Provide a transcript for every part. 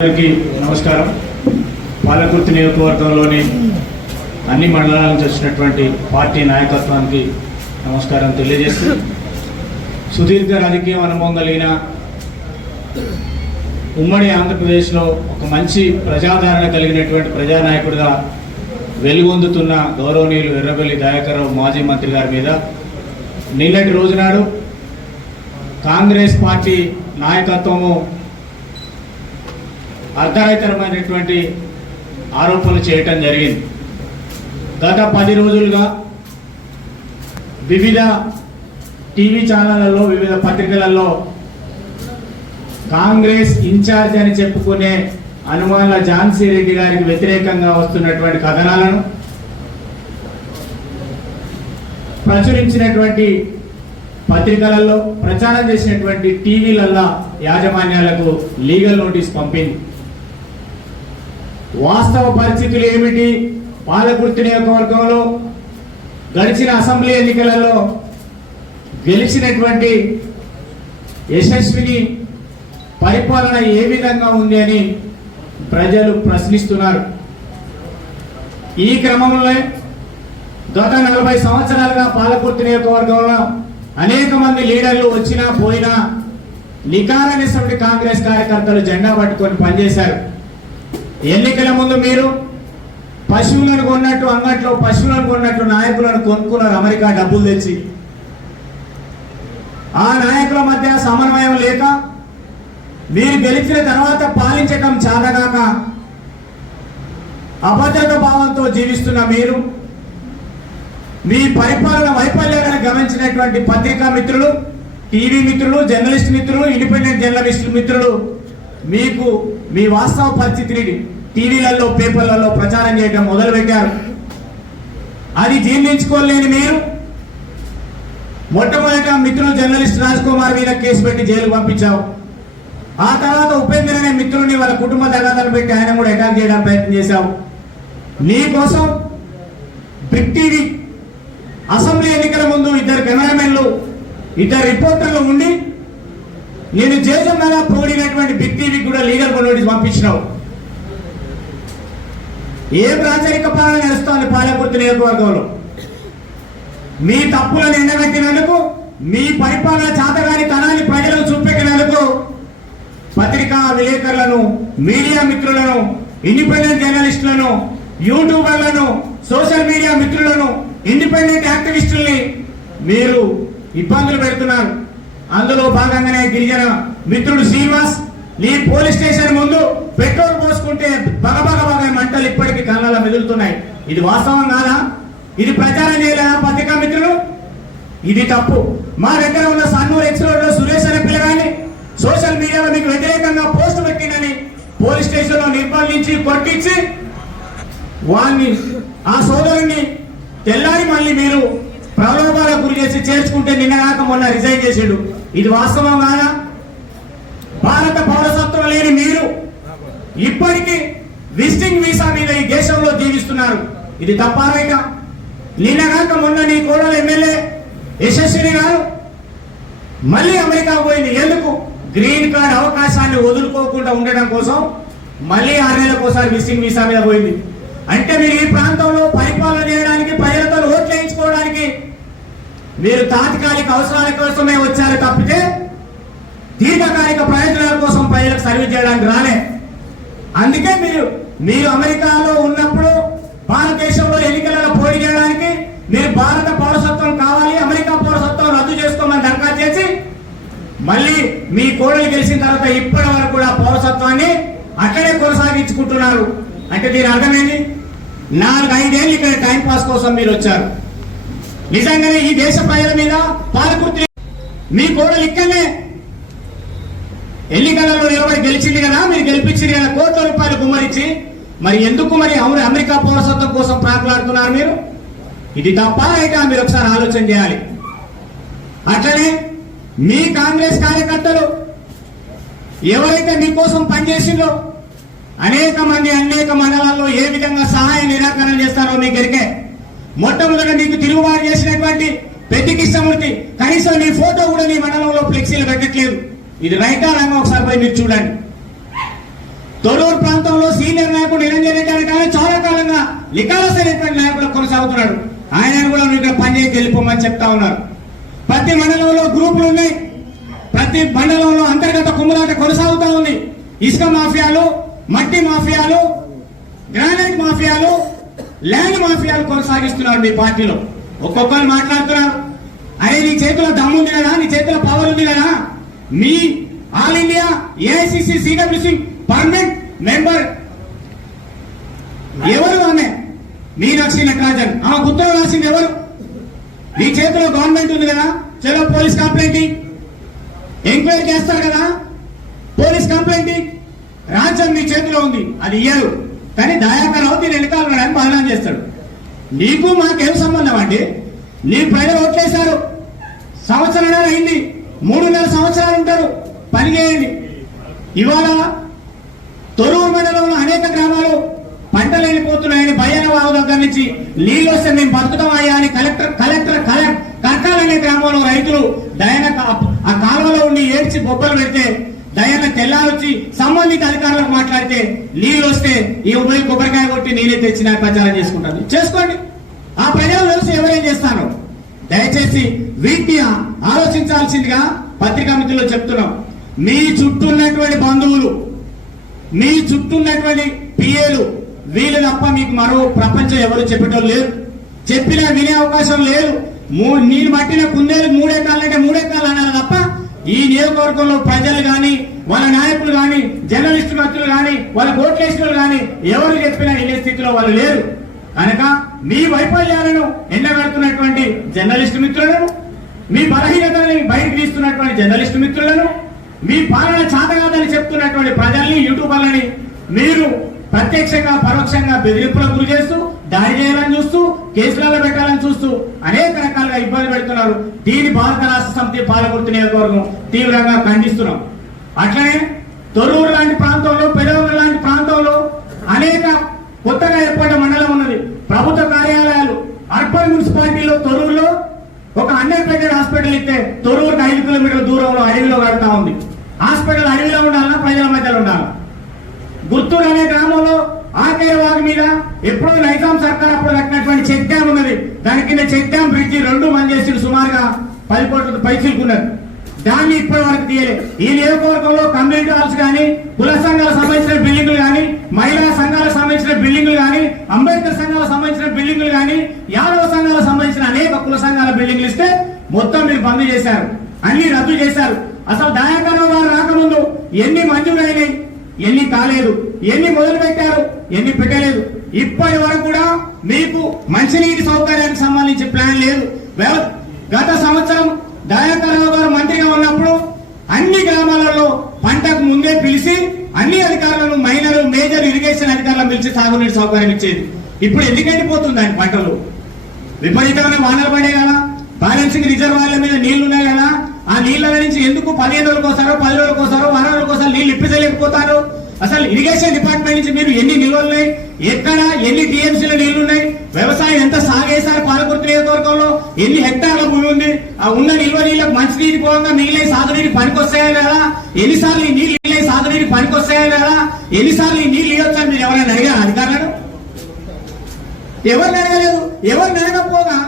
నమస్కారం. పాలకుర్తి నియోజకవర్గంలోని అన్ని మండలాల నుంచి వచ్చినటువంటి పార్టీ నాయకత్వానికి నమస్కారం తెలియజేస్తూ, సుదీర్ఘ రాజకీయ అనుభవం కలిగిన ఉమ్మడి ఆంధ్రప్రదేశ్లో ఒక మంచి ప్రజాదరణ కలిగినటువంటి ప్రజానాయకుడిగా వెలుగొందుతున్న గౌరవనీయులు ఎర్రబెల్లి దయాకర్రావు మాజీ మంత్రి గారి మీద నిన్నటి రోజునాడు కాంగ్రెస్ పార్టీ నాయకత్వము అర్ధరహితమైనటువంటి ఆరోపణలు చేయటం జరిగింది. గత 10 రోజులుగా వివిధ టీవీ ఛానళ్లలో, వివిధ పత్రికలలో కాంగ్రెస్ ఇన్ఛార్జ్ అని చెప్పుకునే అనుమానుల ఝాన్సీ రెడ్డి గారికి వ్యతిరేకంగా వస్తున్నటువంటి కథనాలను ప్రచురించినటువంటి పత్రికలలో, ప్రచారం చేసినటువంటి టీవీలలో యాజమాన్యాలకు లీగల్ నోటీస్ పంపింది. వాస్తవ పరిస్థితులు ఏమిటి? పాలకుర్తి నియోజకవర్గంలో గడిచిన అసెంబ్లీ ఎన్నికలలో గెలిచినటువంటి యశస్విని పరిపాలన ఏ విధంగా ఉంది అని ప్రజలు ప్రశ్నిస్తున్నారు. ఈ క్రమంలో గత 40 సంవత్సరాలుగా పాలకుర్తి నియోజకవర్గంలో అనేక మంది లీడర్లు వచ్చినా పోయినా నికారనేటువంటి కాంగ్రెస్ కార్యకర్తలు జెండా పట్టుకొని పనిచేశారు. ఎన్నికల ముందు మీరు పశువులను కొన్నట్టు, అంగట్లో పశువులను కొన్నట్టు నాయకులను కొనుక్కున్నారు అమెరికా డబ్బులు తెచ్చి. ఆ నాయకుల మధ్య సమన్వయం లేక మీరు గెలిచిన తర్వాత పాలించటం చాలగాక అభద్రత భావంతో జీవిస్తున్న మీరు, మీ పరిపాలన వైఫల్యాలను గమనించినటువంటి పత్రికా మిత్రులు, టీవీ మిత్రులు, జర్నలిస్ట్ మిత్రులు, ఇండిపెండెంట్ జర్నలిస్ట్ మిత్రులు మీకు మీ వాస్తవ పరిస్థితిని టీవీలలో, పేపర్లలో ప్రచారం చేయడం మొదలుపెట్టారు. అది జీర్ణించుకోలేని మీరు మొట్టమొదట మిత్రులు జర్నలిస్ట్ రాజ్ కుమార్ మీద కేసు పెట్టి జైలు పంపించావు. ఆ తర్వాత ఉపేంద్ర అనే మిత్రుని వాళ్ళ కుటుంబ తగాదాలు పెట్టి ఆయన కూడా అటాక్ చేయడానికి ప్రయత్నం చేశావు. నీ కోసం బిగ్ టీవీ అసెంబ్లీ ఎన్నికల ముందు 2 కెమెరామెన్లు, 2 రిపోర్టర్లు ఉండి నేను జేజమ్మగా పోడినటువంటి బిగ్ టీవీకి కూడా లీగల్ నోటీస్ పంపించినావు. ఏ రాచరిక పాలన నడుస్తోంది పాలకుర్తి నియోజకవర్గంలో? మీ తప్పులను ఎండగట్టినందుకు, మీ పరిపాలన చాతగాని తనాన్ని ప్రజలకు చూపెట్టినందుకు పత్రికా విలేకరులను, మీడియా మిత్రులను, ఇండిపెండెంట్ జర్నలిస్టులను, యూట్యూబర్లను, సోషల్ మీడియా మిత్రులను, ఇండిపెండెంట్ యాక్టివిస్టుల్ని మీరు ఇబ్బందులు పెడుతున్నారు. అందులో భాగంగానే గిరిజన మిత్రుడు శ్రీనివాస్ నీ పోలీస్ స్టేషన్ ముందు పెట్రోల్ పోసుకుంటే బగబగ మంటలు ఇప్పటికీ కళ్ళలో మెదులుతున్నాయి. ఇది వాస్తవం కాదా? ఇది ప్రచారం చేయలేదా పత్రికా మిత్రులు? ఇది తప్పు. మా దగ్గర ఉన్న సన్నూరు ఎక్స్ రోడ్ లో సురేష్ అనే పిల్లగాన్ని సోషల్ మీడియాలో మీకు వ్యతిరేకంగా పోస్ట్ పెట్టిందని పోలీస్ స్టేషన్ లో నిర్బంధించి కొట్టించి వాడిని, ఆ సోదరుని తెల్లారి మళ్ళీ మీరు ప్రలోభాలకు గురి చేసి చేర్చుకుంటే నిన్నగాక మొన్న రిజైన్ చేసాడు. ఇది వాస్తవం కాదా? భారత పౌరసత్వం లేని మీరు ఇప్పటికీ విజిటింగ్ వీసా మీద ఈ దేశంలో జీవిస్తున్నారు. ఇది తప్పారైనా? నిన్నగాక మొన్న నీ కోడలు ఎమ్మెల్యే యశస్విని గారు మళ్ళీ అమెరికా పోయింది. ఎందుకు? గ్రీన్ కార్డ్ అవకాశాన్ని వదులుకోకుండా ఉండడం కోసం మళ్ళీ 6 నెలలకోసారి విజిటింగ్ వీసా మీద పోయింది. అంటే మీరు ఈ ప్రాంతంలో పరిపాలన చేయడానికి, ప్రజలతో ఓట్లు వేయించుకోవడానికి మీరు తాత్కాలిక అవసరాల కోసమే వచ్చారు తప్పితే దీర్ఘకాలిక ప్రయోజనాల కోసం ప్రజలకు సర్వీస్ చేయడానికి రాలే. అందుకే మీరు అమెరికాలో ఉన్నప్పుడు భారతదేశంలో ఎన్నికలలో పోటీ చేయడానికి మీరు భారత పౌరసత్వం కావాలి, అమెరికా పౌరసత్వం రద్దు చేసుకోమని దరఖాస్తు చేసి మళ్ళీ మీ కోడలు గెలిచిన తర్వాత ఇప్పటి వరకు కూడా పౌరసత్వాన్ని అక్కడే కొనసాగించుకుంటున్నారు. అంటే దీని అర్థమేంటి? 4-5 ఏళ్ళు ఇక్కడ టైం పాస్ కోసం మీరు వచ్చారు. నిజంగానే ఈ దేశ ప్రజల మీద పాలకుర్తి మీ కోడలు ఇక్కడనే ఎన్నికలలో నిలబడి గెలిచింది కదా, మీరు గెలిపించింది కదా, కోట్ల రూపాయలు గుమ్మరించి. మరి ఎందుకు అమెరికా పౌరసత్వం కోసం ప్రాకులాడుతున్నారు మీరు? ఇది తప్ప అయితే మీరు ఒకసారి ఆలోచన చేయాలి. అట్లనే మీ కాంగ్రెస్ కార్యకర్తలు ఎవరైతే మీకోసం పనిచేసిందో అనేక మంది అనేక మండలాల్లో ఏ విధంగా సహాయ నిరాకరణ చేస్తారో మీకు ఎరికే. మొట్టమొదట మీకు తిరుగుబాటు చేసినటువంటి పెద్ది కృష్ణమూర్తి కనీసం నీ ఫోటో కూడా నీ మండలంలో ఫ్లెక్సీలు పెట్టట్లేదు. ఇది రైటా రంగం ఒకసారి పోయి మీరు చూడండి. తొర్రూరు ప్రాంతంలో సీనియర్ నాయకుడు నిరంజన్ రెడ్డి అని కానీ చాలా కాలంగా లిఖాలసైనటువంటి నాయకుడు కొనసాగుతున్నాడు. ఆయన కూడా ఇక్కడ పనిచేయకి వెళ్ళిపోమని చెప్తా ఉన్నారు. ప్రతి మండలంలో గ్రూపులు ఉన్నాయి, ప్రతి మండలంలో అంతర్గత కుమ్ములాట కొనసాగుతా ఉంది. ఇసుక మాఫియాలు, మట్టి మాఫియాలు, గ్రానైట్ మాఫియాలు, ల్యాండ్ మాఫియాలు కొనసాగిస్తున్నారు మీ పార్టీలో. ఒక్కొక్కరు మాట్లాడుతున్నారు, అరే నీ చేతిలో దమ్ముంది కదా, నీ చేతిలో పవర్ ఉంది కదా, మీ all India AICC CWC permanent member ఎవరు? ఆమె మీనాక్షి నటరాజన్. ఆమె ఉత్తరం రాసింది ఎవరు? నీ చేతిలో గవర్నమెంట్ ఉంది కదా, చలో పోలీస్ కంప్లైంట్ ఎంక్వైరీ చేస్తారు కదా, పోలీస్ కంప్లైంట్ రాజ్యం మీ చేతిలో ఉంది, అది ఇయ్యరు. కానీ దయాకర్ రావు దీని వెనకాలని బదనాం చేస్తాడు. నీకు మాకేం సంబంధం అండి? నీ ప్రజలు ఓట్లేశారు, సంవత్సరం అయింది, 3.5 సంవత్సరాలు ఉంటారు, పని చేయండి. ఇవాళ తొర్రూరు మండలంలో అనేక గ్రామాలు పంటలు వెళ్ళిపోతున్నాయని భయాన వాగు దగ్గర నుంచి నీళ్ళు వస్తే మేము బతుకుతామయ్యా అని కర్కాల్ అనే గ్రామంలో రైతులు దయన ఆ కాలువలో ఉండి ఏడ్చి బొబ్బలు పెడితే దయన తెల్లారొచ్చి సంబంధిత అధికారులకు మాట్లాడితే నీళ్ళు వస్తే ఈ ఉభయ కొబ్బరికాయ కొట్టి నేనే తెచ్చిన ప్రచారం చేసుకుంటాను. చేసుకోండి, ఆ ప్రజలు తెలిసి ఎవరేం చేస్తాను. దయచేసి వీటిని ఆలోచించాల్సిందిగా పత్రికా మిత్రులు చెప్తున్నాం. మీ చుట్టూ ఉన్నటువంటి బంధువులు, మీ చుట్టూ ఉన్నటువంటి పిఏలు, వీళ్ళు తప్ప మీకు మరో ప్రపంచం ఎవరు చెప్పేటోళ్ళు లేరు, చెప్పినా వినే అవకాశం లేదు. నీళ్ళు పట్టిన కుందేలు 3 ఎకరాలంటే 3 ఎకరాలు అన్నారు తప్ప ఈ నియోజకవర్గంలో ప్రజలు గాని, వాళ్ళ నాయకులు గాని, జర్నలిస్టు మిత్రులు గాని, వాళ్ళ ఓట్లేసిన గాని ఎవరు చెప్పినా వినే స్థితిలో వాళ్ళు లేరు. కనుక మీ వైఫల్యాలను ఎండగడుతున్నటువంటి జర్నలిస్టు మిత్రులను, మీ బలహీనతని బయటకు తీస్తున్నటువంటి జర్నలిస్టు మిత్రులను, మీ పాలన చాతగాదని చెప్తున్నటువంటి ప్రజల్ని, యూట్యూబర్లని మీరు ప్రత్యక్షంగా పరోక్షంగా బెదిరింపులకు గురి చేస్తూ, దాడి చేయాలని చూస్తూ, కేసులలో పెట్టాలని చూస్తూ అనేక రకాలుగా ఇబ్బంది పెడుతున్నారు. దీని భారత రాష్ట్ర సమితి పాలకుర్తి నియోజకవర్గం తీవ్రంగా ఖండిస్తున్నాం. అట్లనే తొర్రూరు లాంటి ప్రాంతంలో, పెదవూరు లాంటి ప్రాంతంలో అనేక కొత్తగా ఏర్పడ్డ మండలం ఉన్నది. ప్రభుత్వ కార్యాలయాలు అర్బన్ మున్సిపాలిటీలో తొర్రూరులో ఒక అన్ఎంప్లాయిడ్ హాస్పిటల్ ఇస్తే తొర్రూరుకు 5 కిలోమీటర్ల దూరంలో అడవిలో కడతా ఉంది. హాస్పిటల్ అడవిలో ఉండాలన్నా ప్రజల మధ్యలో ఉండాలి. గుర్తూరు అనే గ్రామంలో ఆకేయ వాగు మీద ఎప్పుడో నైజాం సర్కార్ అప్పుడు కట్టినటువంటి చెక్ డ్యామ్ ఉన్నది. దాని కింద చెక్ డ్యామ్ బ్రిడ్జి 2 మంది సుమారుగా 10 కోట్ల పైసలుకున్నది. దాన్ని ఇప్పటి వరకు తీయలేదు. ఈ నియోజకవర్గంలో కమ్యూనిటీ హాల్స్ కానీ, కుల సంఘాలకు సంబంధించిన బిల్డింగులు కానీ, మహిళా సంఘాలకు సంబంధించిన బిల్డింగులు కానీ, అంబేద్కర్ సంఘాలకు సంబంధించిన బిల్డింగులు కానీ, యాదవ సంఘాలకు సంబంధించిన అనేక కుల సంఘాల బిల్డింగులు ఇస్తే మొత్తం మీరు బంద్ చేశారు, అన్ని రద్దు చేశారు. అసలు దయాకర్ వారు రాకముందు ఎన్ని మంజూరైనాయి, ఎన్ని కాలేదు, ఎన్ని మొదలు పెట్టారు, ఎన్ని పెట్టలేదు. ఇప్పటి వరకు కూడా మీకు మంచినీటి సౌకర్యానికి సంబంధించి ప్లాన్ లేదు. గత సంవత్సరం దయాకర్ రావు గారు మంత్రిగా ఉన్నప్పుడు అన్ని గ్రామాలలో పంటకు ముందే పిలిచి అన్ని అధికారులను, మైనర్ మేజర్ ఇరిగేషన్ అధికారులను పిలిచి సాగునీటి సౌకర్యం ఇచ్చేది. ఇప్పుడు ఎందుకు ఎండిపోతుంది ఆయన పంటలు? విపరీతమైన వానలు పడే కదా, బ్యాలెన్సింగ్ రిజర్వాయర్ల మీద నీళ్లు ఉన్నాయి కదా, ఆ నీళ్ల నుంచి ఎందుకు 15 రోజులకోసారో 10 రోజులకోసారో 10 రోజులకోసారి నీళ్లు ఇప్పించలేకపోతారు? అసలు ఇరిగేషన్ డిపార్ట్మెంట్ నుంచి మీరు ఎన్ని నిల్వలున్నాయి, ఎక్కడ ఎన్ని టీఎంసీల నీళ్లున్నాయి, వ్యవసాయం ఎంత సాగేశారు, పాలకుర్తి నియోజకవర్గంలో ఎన్ని హెక్టార్ల భూమి ఉంది, ఆ ఉన్న నిల్వ నీళ్ళకు మంచినీటి పోగా మిగిలిన సాగునీటి పనికొస్తాయా లేదా, ఎన్నిసార్లు ఈ నీళ్ళు మిగిలిన సాగునీటి పనికొస్తాయా లేదా, ఎన్నిసార్లు ఈ నీళ్లు ఇవ్వచ్చని మీరు ఎవరైనా అడిగారు అధికారులను? ఎవరిని అడగలేదు. ఎవరిని అడగకపోగా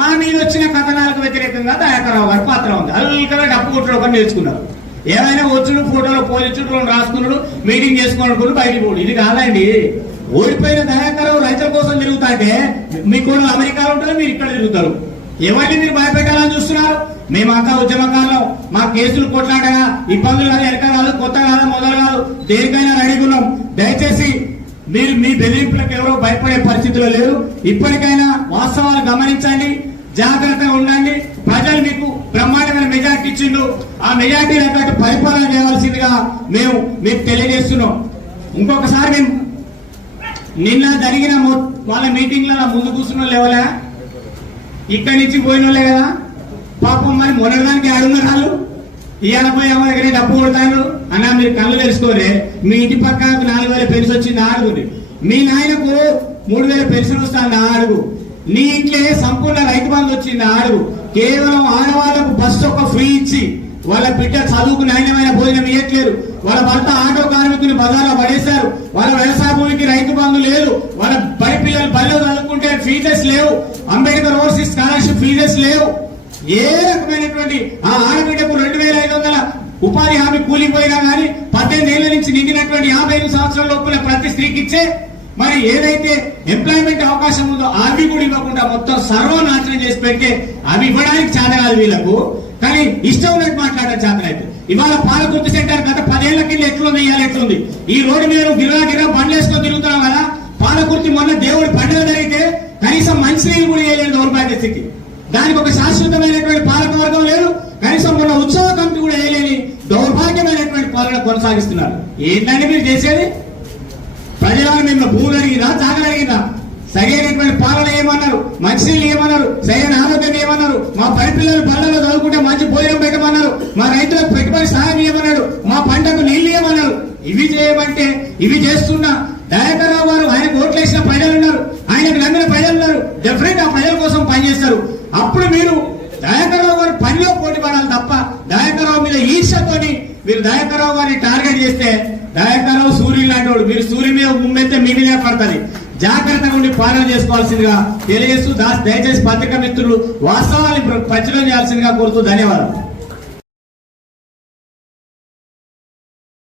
మా మీద వచ్చిన కథనాలకు వ్యతిరేకంగా దయాకర్ రావు గారి పాత్ర ఉంది. అల్లుగా డప్పు కొట్టడం ఒకటి నేర్చుకున్నారు. ఏమైనా వచ్చుడు, ఫోటోలో పోలిచ్చుడు, రాసుకున్నాడు, మీటింగ్ చేసుకోనుకున్నాడు, బయటికి పోడు. ఇది కాదండి. ఓడిపోయిన దయాకర్ రావు రైతుల కోసం తిరుగుతాంటే మీ కూడా అమెరికాలో ఉంటారు, మీరు ఇక్కడ తిరుగుతారు. ఎవరిని మీరు భయపెట్టాలని చూస్తున్నారు? మేము అంతా ఉద్యమకాలం, మా కేసులు కొట్లాడగా ఇబ్బందులు కాదు, ఎరక కాదు, కొత్త కాదు, మొదలు కాదు, దేనికైనా రెడీగా ఉన్నాం. దయచేసి మీరు మీ బెదిరింపులకు ఎవరో భయపడే పరిస్థితిలో లేరు. ఇప్పటికైనా వాస్తవాలు గమనించండి, జాగ్రత్తగా ఉండండి. ప్రజలు మీకు బ్రహ్మాండమైన మెజార్టీ ఇచ్చిండు. ఆ మెజార్టీ తగ్గట్టు పరిపాలన చేయవలసిందిగా మేము మీకు తెలియజేస్తున్నాం. ఇంకొకసారి మేము నిన్న జరిగిన వాళ్ళ మీటింగ్లలో ముందు కూర్చున్న లేవలే, ఇక్కడి నుంచి పోయిన వాళ్ళే కదా పాపం. మరి మొదలడానికి ఆడున్నారు వాళ్ళు. ఇవాళ పోయి ఎవరి దగ్గర డబ్బు కొడతారు అన్నా, మీరు కళ్ళు తెలుసుకోరే. మీ ఇంటి పక్క 4,000 పెన్షన్ వచ్చింది అడుగుది, మీ నాయనకు 3,000 పెన్షన్ వస్తుంది అడుగు, నీ ఇంట్లో సంపూర్ణ రైతు బంధు వచ్చింది అడుగు. కేవలం ఆడవాళ్లకు బస్సు ఒక ఫ్రీ ఇచ్చి వాళ్ళ బిడ్డ చదువుకు నాణ్యమైన భోజనం ఇవ్వట్లేదు. వాళ్ళ భర్త ఆటో కార్మికుని బజార్లో పడేశారు, వాళ్ళ వ్యవసాయ భూమికి రైతు బంధు లేదు, వాళ్ళ బడి పిల్లలు బడిలో చదువుకుంటే ఫీజెస్ లేవు, అంబేద్కర్ ఓవర్సీస్ స్కాలర్షిప్ ఫీజెస్ లేవు. ఏ రకమైనటువంటి ఆ ఆడబిడ్డకు 2500 ఉపాధి హామీ కూలిపోయినా కానీ 18 ఏళ్ల నుంచి నిండినటువంటి 55 సంవత్సరాల లోపల ప్రతి స్త్రీకి ఇచ్చే మరి ఏదైతే ఎంప్లాయ్మెంట్ అవకాశం ఉందో అవి కూడా ఇవ్వకుండా మొత్తం సర్వనాశనం చేసి పెడితే అవి ఇవ్వడానికి చేత కాదు వీళ్ళకు, కానీ ఇష్టం ఉన్నట్టు మాట్లాడడం చేతనైతే. ఇవాళ పాలకుర్తి సెంటర్ గత 10 ఏళ్ల కింద ఎట్లుంది ఇవాళ ఎట్లుంది. ఈ రోడ్డు మీద గిరా బండ్లు వేసుకొని తిరుగుతున్నాం కదా. పాలకుర్తి మొన్న దేవుడి పండుగ జరిగితే కనీసం మంచినీళ్ళు కూడా వేయలేదు దౌర్భాగ్య స్థితి. దానికి ఒక శాశ్వతమైనటువంటి పాలక వర్గం లేదు, కనీసం మొన్న ఉత్సవ కమిటీ కూడా వేయలేని దౌర్భాగ్యమైనటువంటి పాలన కొనసాగిస్తున్నారు. ఏంటంటే మీరు చేసేది? ప్రజలను మేము భూములు అడిగినా జాగలు అడిగినా సరైనటువంటి పాలన ఏమన్నారు, మంచినీళ్ళు ఏమన్నారు, సరైన ఆరోగ్యం ఏమన్నారు, మా పని పిల్లలు పళ్ళలో చదువుకుంటే మంచి భోజనం పెట్టమన్నారు, మా రైతులకు పెట్టుబడి సహాయం ఏమన్నాడు, మా పంటకు నీళ్లు ఏమన్నారు. ఇవి చేయమంటే ఇవి చేస్తున్న దయాకర్ రావు గారు ఆయనకు ఓట్లేసిన ప్రజలు ఉన్నారు, ఆయనకు నమ్మిన ప్రజలు ఉన్నారు, డెఫినెట్ ఆ ప్రజల కోసం పనిచేస్తారు. అప్పుడు మీరు దయాకర్ రావు గారు పనిలో పోటీ పడాలి తప్ప దయాకర్ రావు మీద ఈర్షతోని మీరు దయాకర్ రావు గారిని టార్గెట్ చేస్తే దయాకర్ రావు సూర్యుడు లాంటి వాడు, మీరు సూర్యుని మీద ఉమ్మెత్తే మీ మీద పడుతుంది. జాగ్రత్తగా ఉండి పాలన చేసుకోవాల్సిందిగా తెలియజేస్తూ దయచేసి పత్రికా మిత్రులు వాస్తవాన్ని ప్రచురణ చేయాల్సిందిగా కోరుతూ ధన్యవాదాలు.